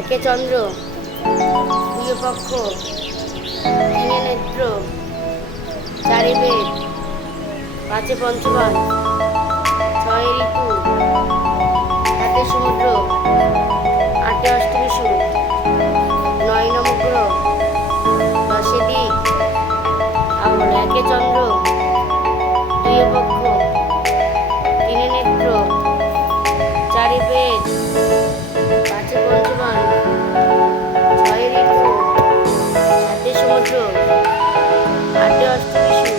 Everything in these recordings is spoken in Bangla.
একে চন্দ্র, দুয়ে পক্ষ, তিনে নেত্র, চারে বেদ, পাঁচে পঞ্চবান, ছয়ে ঋতু, সাতে সমুদ্র, আটে অষ্টবিষু, নয় নবগ্রহ, দশে দিক। আবার একে চন্দ্র, দুয়ে পক্ষ, তিনে নেত্র, চারে বেদ, পাঁচে পঞ্চবান, ছয়ে ঋতু, সাতে সমুদ্র, আটে অষ্টবিষু,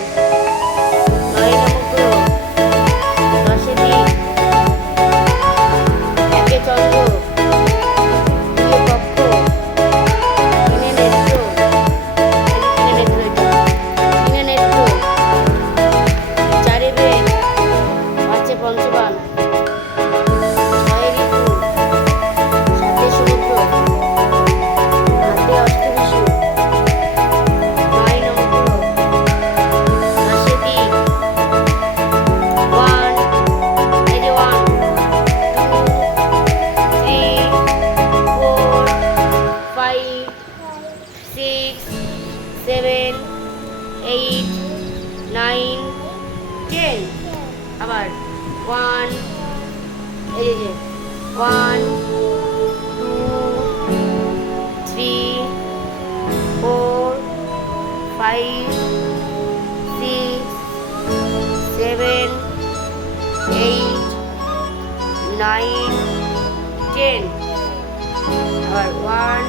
নয় নবগ্রহ, দশে দিক। একে চন্দ্র, দুয়ে পক্ষ, তিনে নেত্র, চারে বেদ, পাঁচে পঞ্চবান, ছয়ে ঋতু, সাতে সমুদ্র, আটে অষ্টবিষু, নয় নবগ্রহ, দশে দিক। ওয়ান, এই যে 1, 2, 3, 4, 5, 6, 7, 8, 9, 10। আবার 1, এই যে 1, 2, 3, 4, 5, 6, 7, 8, 9, 10। আবার 1,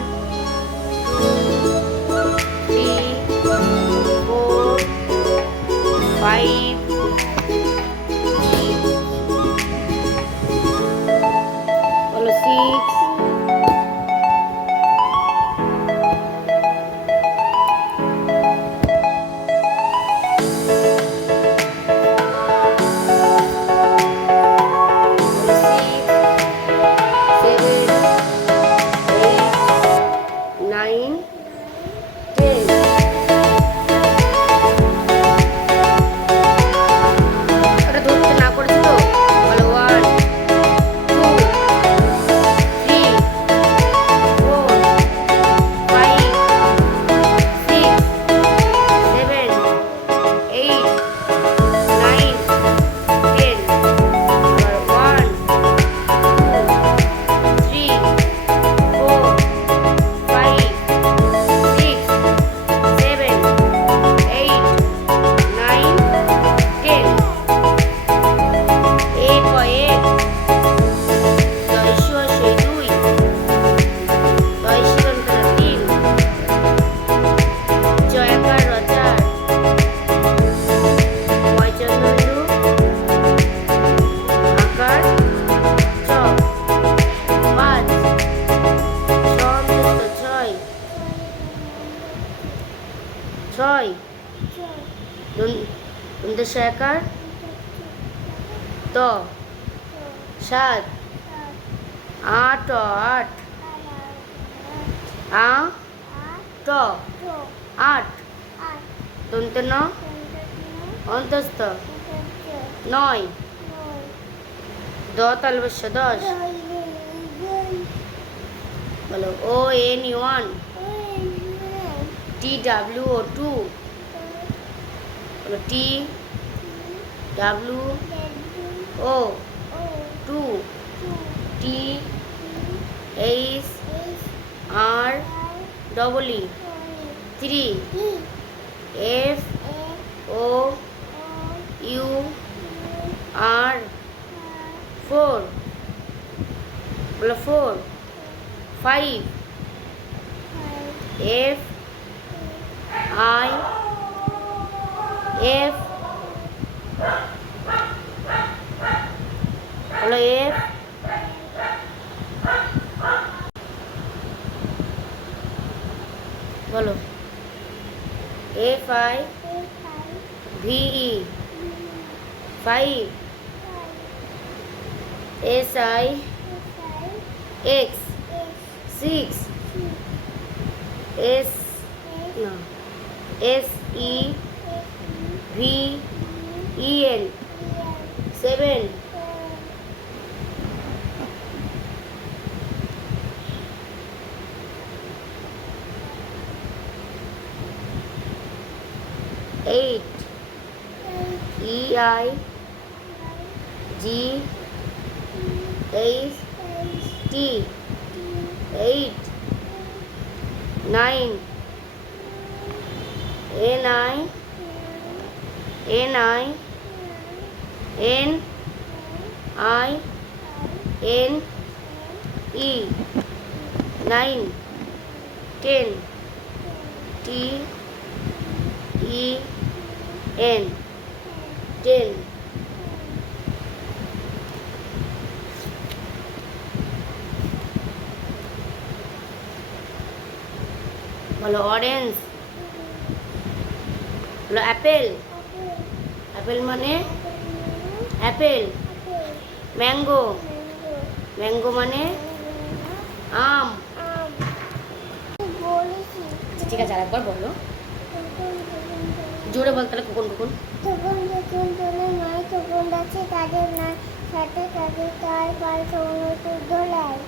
2, 3, 4, 5, বলো 6, 7, 8, 9, 10। ওটা ধরতে না করেছি তো, বলো 1, 2, 3, 4, 5, 6, 7, 8, 9, 10। আবার 1, 2, 3, 4, 5, 6, 7, 8, 9, 10। এক এক, দশ শয় 2, দশ দন্তরা 3, জয়াকার রচার, পয়চন্দু আকার, চ 5, ছয় 6, দন্তস্বয়াকার, ত 7, 8, 8, ট 8, দন্তে ন, অন্তস্থ 9, দ তালবস্য 10। বলো ON1, TWO2, বলো TWO2, THREE 3, FOUR 4, বলো 4, 5, FIF, বলো F, বলো FIVE 5, SIX 6, SEVEN 7, 8 EIGHT 8 9 NINE 9 10 TEN 10 বলো অরেঞ্জ, বলো অ্যাপেল, অ্যাপেল মানে অ্যাপেল। ম্যাঙ্গো, ম্যাঙ্গো মানে আম। ঠিক আছে, আরেকবার বলো, জোরে বল তাহলে। কখন কখন তখন যখন তোলে নয় তখন আছে তাদের না সাথে তাদের তার পাল সমস্ত দোলায়।